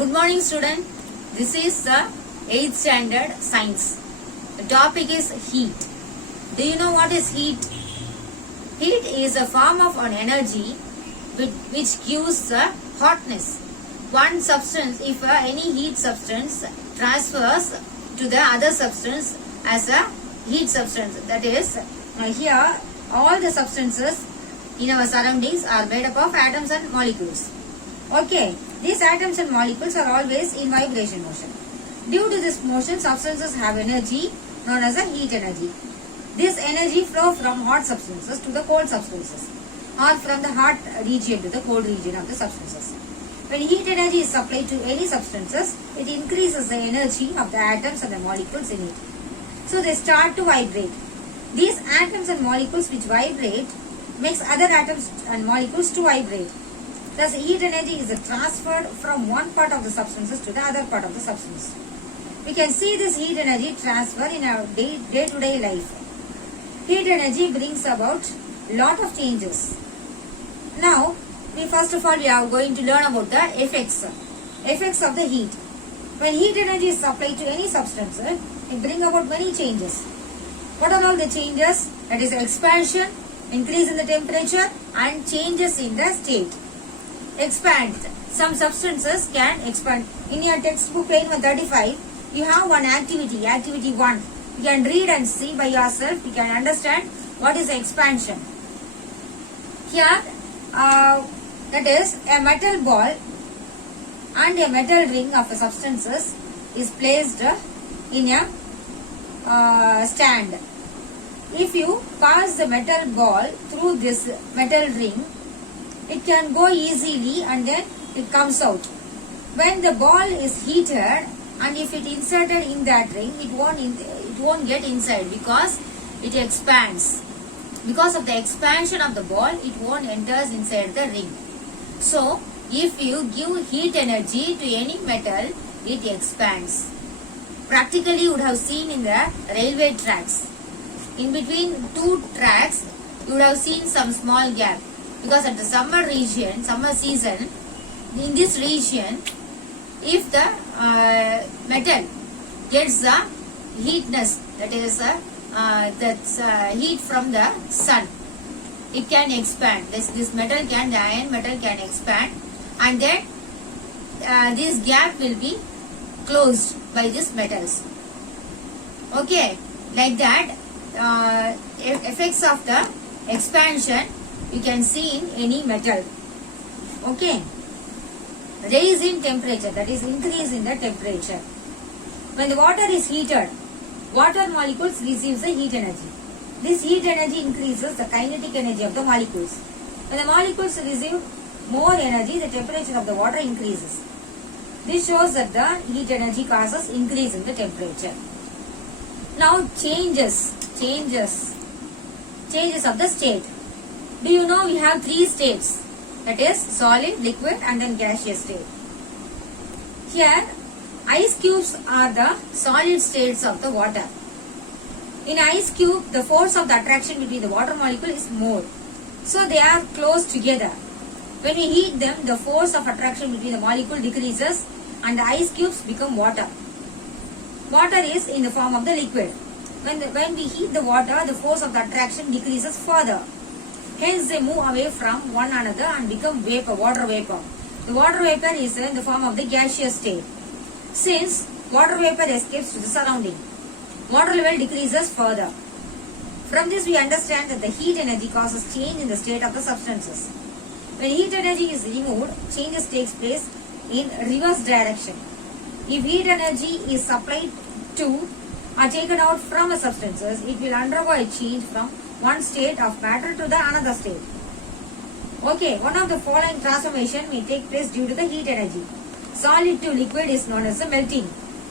Good morning, student. This is the 8th standard science. The topic is heat. Do you know what is heat? Heat is a form of an energy which gives hotness. One substance, if any heat substance transfers to the other substance as a heat substance, that is, here all the substances in our surroundings are made up of atoms and molecules. Okay, these atoms and molecules are always in vibration motion. Due to this motion, substances have energy known as a heat energy. This energy flows from hot substances to the cold substances, or from the hot region to the cold region of the substances. When heat energy is supplied to any substances, it increases the energy of the atoms and the molecules in it. So they start to vibrate. These atoms and molecules which vibrate makes other atoms and molecules to vibrate. Thus, heat energy is transferred from one part of the substances to the other part of the substance. We can see this heat energy transfer in our day-to-day life. Heat energy brings about lot of changes. Now, first of all, we are going to learn about the effects of the heat. When heat energy is supplied to any substance, it brings about many changes. What are all the changes? That is expansion, increase in the temperature, and changes in the state. Expand. Some substances can expand. In your textbook page 135, you have one activity, activity 1. You can read and see by yourself. You can understand what is expansion. Here, that is a metal ball and a metal ring of substances is placed in a stand. If you pass the metal ball through this metal ring, it can go easily and then it comes out. When the ball is heated and if it inserted in that ring, it won't get inside because it expands. Because of the expansion of the ball, it won't enter inside the ring. So, if you give heat energy to any metal, it expands. Practically, you would have seen in the railway tracks. In between two tracks, you would have seen some small gap. Because at the summer season, in this region, if the metal gets the heatness, that is heat from the sun, it can expand. This metal the iron metal can expand, and then this gap will be closed by these metals. Okay, like that, effects of the expansion you can see in any metal. Okay. Rise in temperature, that is increase in the temperature. When the water is heated, water molecules receives the heat energy. This heat energy increases the kinetic energy of the molecules. When the molecules receive more energy, the temperature of the water increases. This shows that the heat energy causes increase in the temperature. Now changes of the state. Do you know we have 3 states? That is solid, liquid and then gaseous state. Here, ice cubes are the solid states of the water. In ice cube, the force of the attraction between the water molecule is more. So they are close together. When we heat them, the force of attraction between the molecule decreases and the ice cubes become water. Water is in the form of the liquid. When we heat the water, the force of the attraction decreases further. Hence, they move away from one another and become vapor, water vapor. The water vapor is in the form of the gaseous state. Since water vapor escapes to the surrounding, water level decreases further. From this, we understand that the heat energy causes change in the state of the substances. When heat energy is removed, changes takes place in reverse direction. If heat energy is supplied to or taken out from a substances, it will undergo a change from one state of matter to the another state. Okay, one of the following transformation may take place due to the heat energy. Solid to liquid is known as the melting.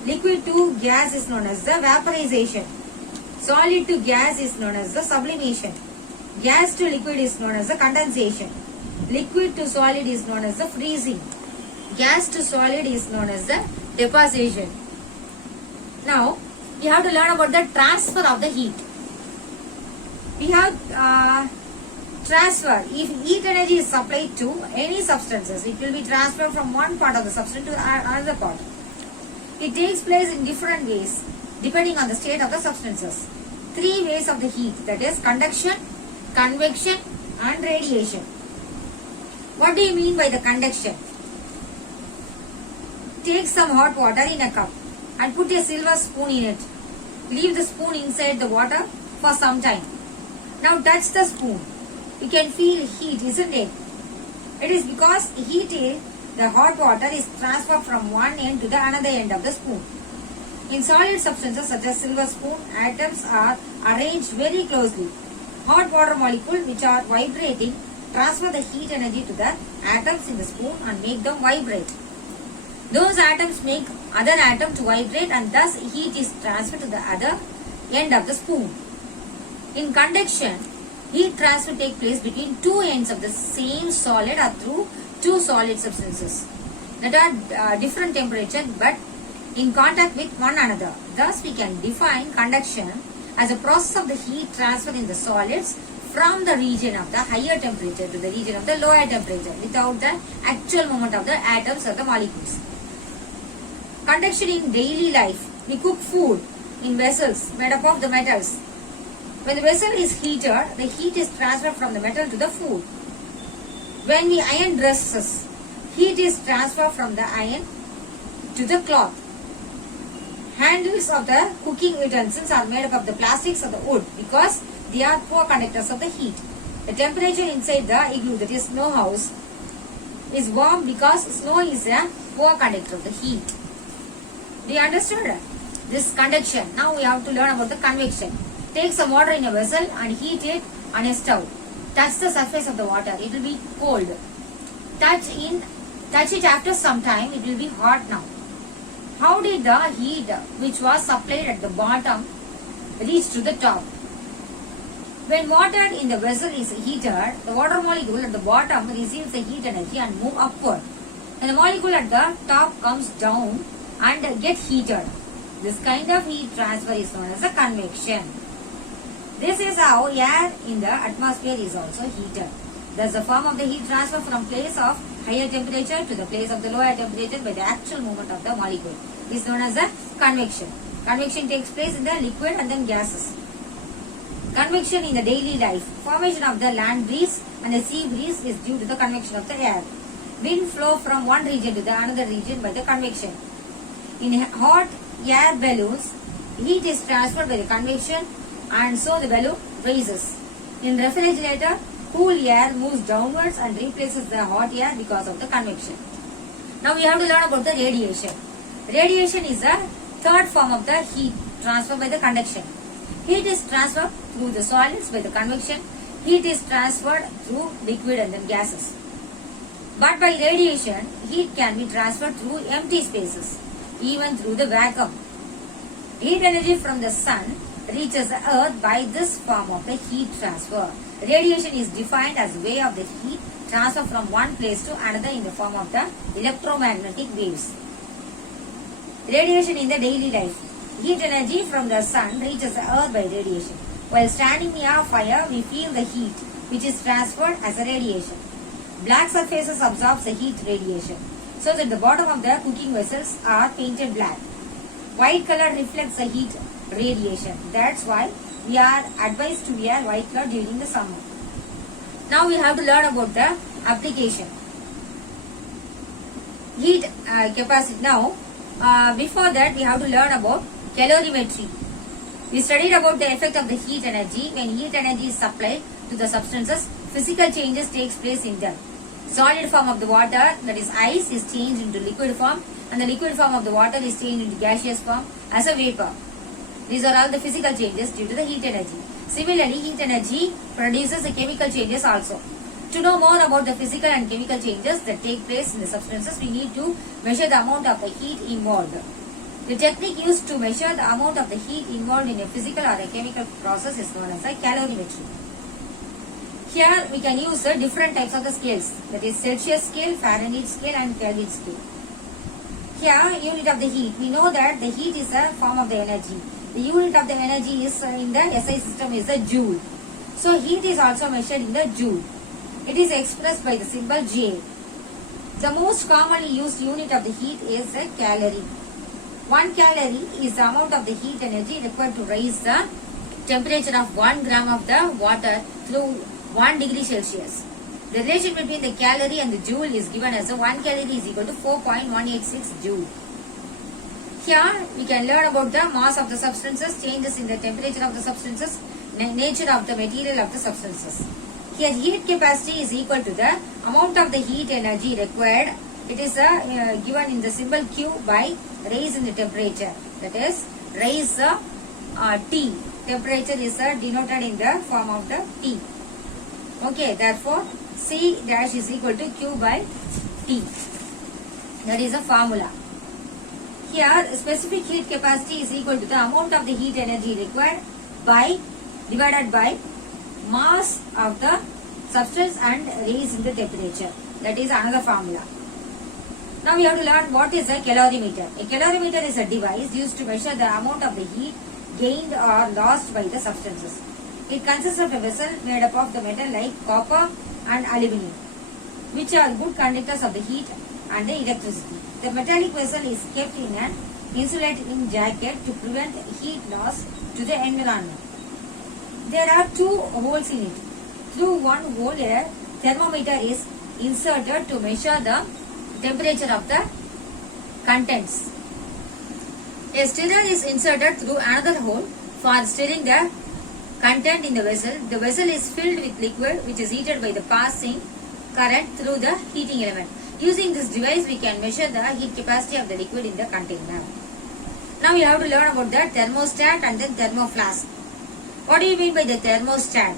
Liquid to gas is known as the vaporization. Solid to gas is known as the sublimation. Gas to liquid is known as the condensation. Liquid to solid is known as the freezing. Gas to solid is known as the deposition. Now, we have to learn about the transfer of the heat. We have Transfer. If heat energy is supplied to any substances, it will be transferred from one part of the substance to another part. It takes place in different ways depending on the state of the substances. Three ways of the heat, that is conduction, convection and radiation. What do you mean by the conduction? Take some hot water in a cup and put a silver spoon in it. Leave the spoon inside the water for some time. Now touch the spoon. You can feel heat, isn't it? It is because heat is, the hot water is transferred from one end to the another end of the spoon. In solid substances such as silver spoon, atoms are arranged very closely. Hot water molecules which are vibrating transfer the heat energy to the atoms in the spoon and make them vibrate. Those atoms make other atom to vibrate and thus heat is transferred to the other end of the spoon. In conduction, heat transfer takes place between two ends of the same solid or through two solid substances that are different temperature but in contact with one another. Thus, we can define conduction as a process of the heat transfer in the solids from the region of the higher temperature to the region of the lower temperature without the actual movement of the atoms or the molecules. Conduction in daily life. We cook food in vessels made up of the metals. When the vessel is heated, the heat is transferred from the metal to the food. When we iron dresses, heat is transferred from the iron to the cloth. Handles of the cooking utensils are made up of the plastics or the wood because they are poor conductors of the heat. The temperature inside the igloo, that is snow house, is warm because snow is a poor conductor of the heat. Do you understood this conduction? Now we have to learn about the convection. Take some water in a vessel and heat it on a stove. Touch the surface of the water. It will be cold. Touch it after some time. It will be hot now. How did the heat which was supplied at the bottom reach to the top? When water in the vessel is heated, the water molecule at the bottom receives the heat energy and move upward. And the molecule at the top comes down and get heated. This kind of heat transfer is known as a convection. This is how air in the atmosphere is also heated. Thus, the form of the heat transfer from place of higher temperature to the place of the lower temperature by the actual movement of the molecule is known as a convection. Convection takes place in the liquid and then gases. Convection in the daily life. Formation of the land breeze and the sea breeze is due to the convection of the air. Wind flow from one region to the another region by the convection. In hot air balloons, heat is transferred by the convection and so the balloon raises. In refrigerator, cool air moves downwards and replaces the hot air because of the convection. Now we have to learn about the radiation. Radiation is the third form of the heat transfer by the conduction. Heat is transferred through the solids by the convection. Heat is transferred through liquid and then gases. But by radiation, heat can be transferred through empty spaces, even through the vacuum. Heat energy from the sun reaches the earth by this form of the heat transfer. Radiation is defined as way of the heat transfer from one place to another in the form of the electromagnetic waves. Radiation in the daily life. Heat energy from the sun reaches the earth by radiation. While standing near fire, we feel the heat, which is transferred as a radiation. Black surfaces absorb the heat radiation, so that the bottom of the cooking vessels are painted black. White color reflects the heat radiation. That's why we are advised to wear white color during the summer. Now we have to learn about the application. Heat capacity. Now, before that we have to learn about calorimetry. We studied about the effect of the heat energy. When heat energy is supplied to the substances, physical changes takes place in them. Solid form of the water, that is ice, is changed into liquid form, and the liquid form of the water is changed into gaseous form as a vapor. These are all the physical changes due to the heat energy. Similarly, heat energy produces the chemical changes also. To know more about the physical and chemical changes that take place in the substances, we need to measure the amount of the heat involved. The technique used to measure the amount of the heat involved in a physical or a chemical process is known as a calorimetry. Here we can use the different types of the scales, that is Celsius scale, Fahrenheit scale and Kelvin scale. Here, unit of the heat. We know that the heat is a form of the energy. The unit of the energy is in the SI system is the joule. So heat is also measured in the joule. It is expressed by the symbol J. The most commonly used unit of the heat is a calorie. 1 calorie is the amount of the heat energy required to raise the temperature of 1 gram of the water through 1 degree Celsius. The relation between the calorie and the joule is given as 1 calorie is equal to 4.186 joule. Here we can learn about the mass of the substances, changes in the temperature of the substances, nature of the material of the substances. Here heat capacity is equal to the amount of the heat energy required. It is given in the symbol Q by raise in the temperature. That is raise T. Temperature is denoted in the form of the T. Okay, therefore C dash is equal to Q by T. That is a formula. Here specific heat capacity is equal to the amount of the heat energy required by divided by mass of the substance and raise in the temperature. That is another formula. Now we have to learn what is a calorimeter. A calorimeter is a device used to measure the amount of the heat gained or lost by the substances. It consists of a vessel made up of the metal like copper and aluminum, which are good conductors of the heat and the electricity. The metallic vessel is kept in an insulating jacket to prevent heat loss to the environment. There are 2 holes in it. Through one hole, a thermometer is inserted to measure the temperature of the contents. A stirrer is inserted through another hole for stirring the content in the vessel. The vessel is filled with liquid which is heated by the passing current through the heating element. Using this device, we can measure the heat capacity of the liquid in the container. Now we have to learn about the thermostat and then thermoflask. What do you mean by the thermostat?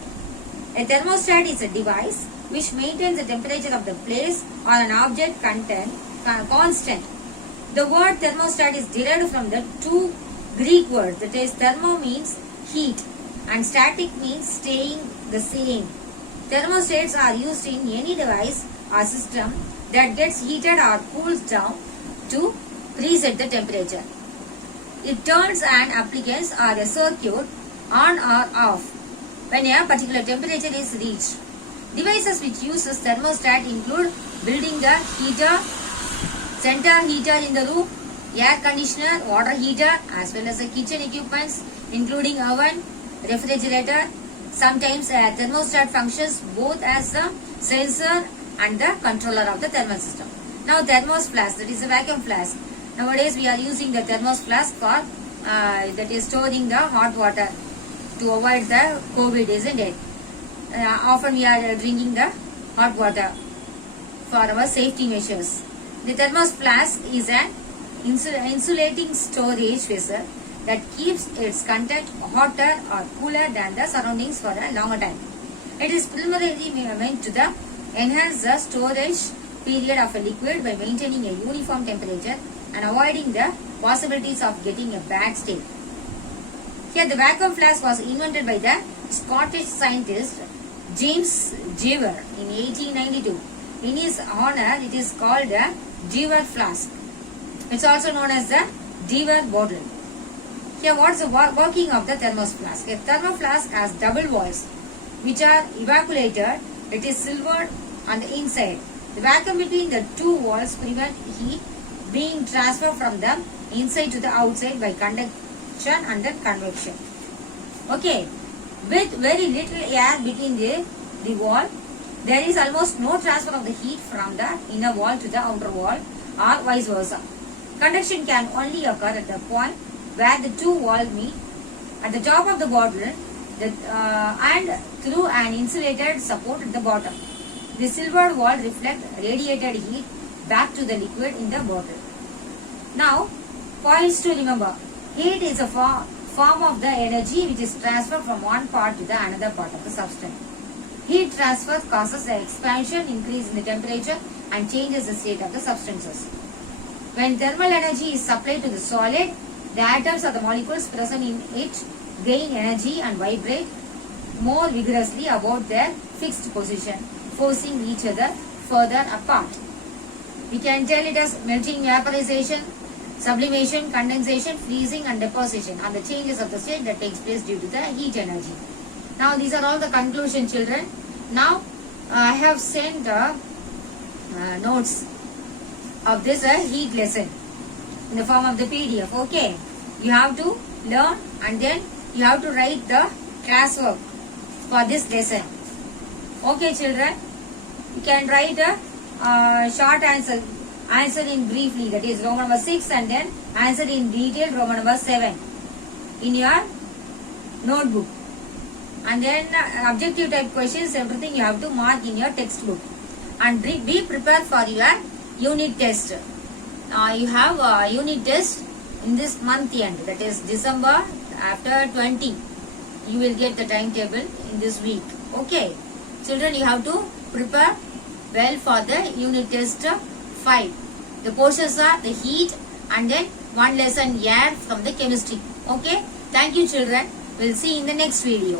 A thermostat is a device which maintains the temperature of the place or an object constant. The word thermostat is derived from the 2 Greek words, that is thermo means heat and static means staying the same. Thermostats are used in any device or system that gets heated or cools down to preset the temperature. It turns an appliance or a circuit on or off when a particular temperature is reached. Devices which uses thermostat include building the heater, center heater in the room, air conditioner, water heater, as well as the kitchen equipments including oven, refrigerator. Sometimes a thermostat functions both as the sensor and the controller of the thermal system. Now thermos flask, that is a vacuum flask. Nowadays we are using the thermos flask for that is storing the hot water to avoid the COVID, isn't it? Often we are drinking the hot water for our safety measures. The thermos flask is an insulating storage vessel that keeps its content hotter or cooler than the surroundings for a longer time. It is primarily meant to enhance the storage period of a liquid by maintaining a uniform temperature and avoiding the possibilities of getting a bad state. Here the vacuum flask was invented by the Scottish scientist James Jever in 1892. In his honor, it is called the Jever flask. It's also known as the Jever bottle. Here, what's the working of the thermos flask? A thermos flask has double walls which are evacuated. It is silvered on the inside. The vacuum between the 2 walls prevent heat being transferred from the inside to the outside by conduction and then convection. Okay, with very little air between the wall, there is almost no transfer of the heat from the inner wall to the outer wall or vice versa. Conduction can only occur at the point where the 2 walls meet at the top of the bottle and through an insulated support at the bottom. The silvered wall reflects radiated heat back to the liquid in the bottle. Now, points to remember. Heat is a form of the energy which is transferred from one part to the another part of the substance. Heat transfer causes the expansion, increase in the temperature and changes the state of the substances. When thermal energy is supplied to the solid, the atoms or the molecules present in it gain energy and vibrate more vigorously about their fixed position, forcing each other further apart. We can tell it as melting, vaporization, sublimation, condensation, freezing and deposition are the changes of the state that takes place due to the heat energy. Now these are all the conclusion, children. Now I have sent notes of this heat lesson in the form of the PDF. Okay, you have to learn and then you have to write the classwork for this lesson. Okay, children, you can write a short answer in briefly, that is Roman number 6, and then answer in detail Roman number 7 in your notebook. And then objective type questions, everything you have to mark in your textbook. And be prepared for your unit test. You have a unit test in this month end, that is December after 20. You will get the timetable in this week. Okay, children, you have to prepare well for the unit test 5. The portions are the heat and then one lesson air from the chemistry. Okay, thank you, children. We'll see in the next video.